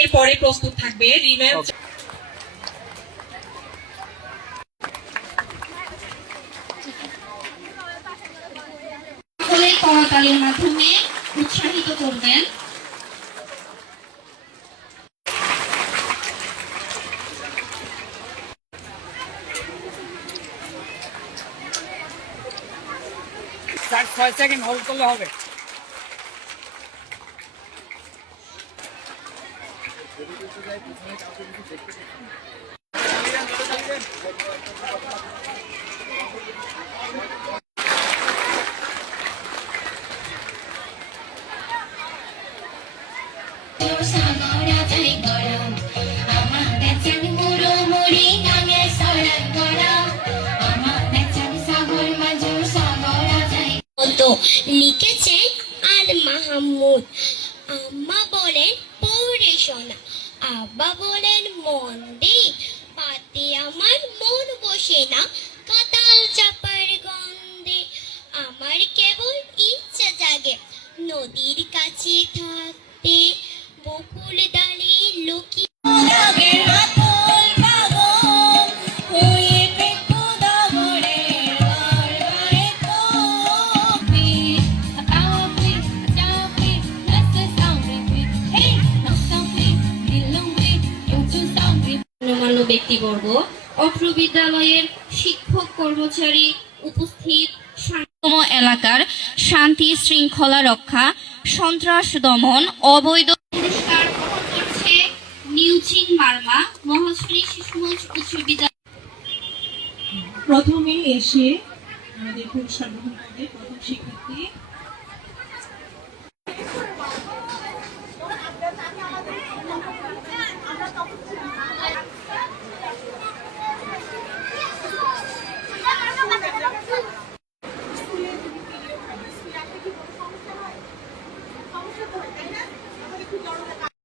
এরপরে প্রস্তুত থাকবে রিমেল করতালির মাধ্যমে উৎসাহিত করবেন। স্যার 6 সেকেন্ড হোল্ড করলে হবে। লিখেছেন আল মাহমুদ। আম্মা বলেন পড়ে শোনা, আব্বা বলেন মন দে, পাতে আমার মন বসে না, কাঁঠাল চাপার গন্ধে। আমার কেবল ইচ্ছা জাগে নদীর কাছে থাকতে, বকুল ডালে লুকিয়ে ব্যক্তিবর্গ, অত্র বিদ্যালয়ের শিক্ষক কর্মচারী উপস্থিত এলাকার শান্তি শৃঙ্খলা রক্ষা, সন্ত্রাস দমন, অবৈধ পুরস্কার গ্রহণ করছে নিউচিং মার্মা মহাশ্রী শিশুমঞ্চ উচ্চ বিদ্যালয়। প্রথমে এসে আমাদের পুরস্কার গ্রহণ করবে প্রথম শিক্ষার্থী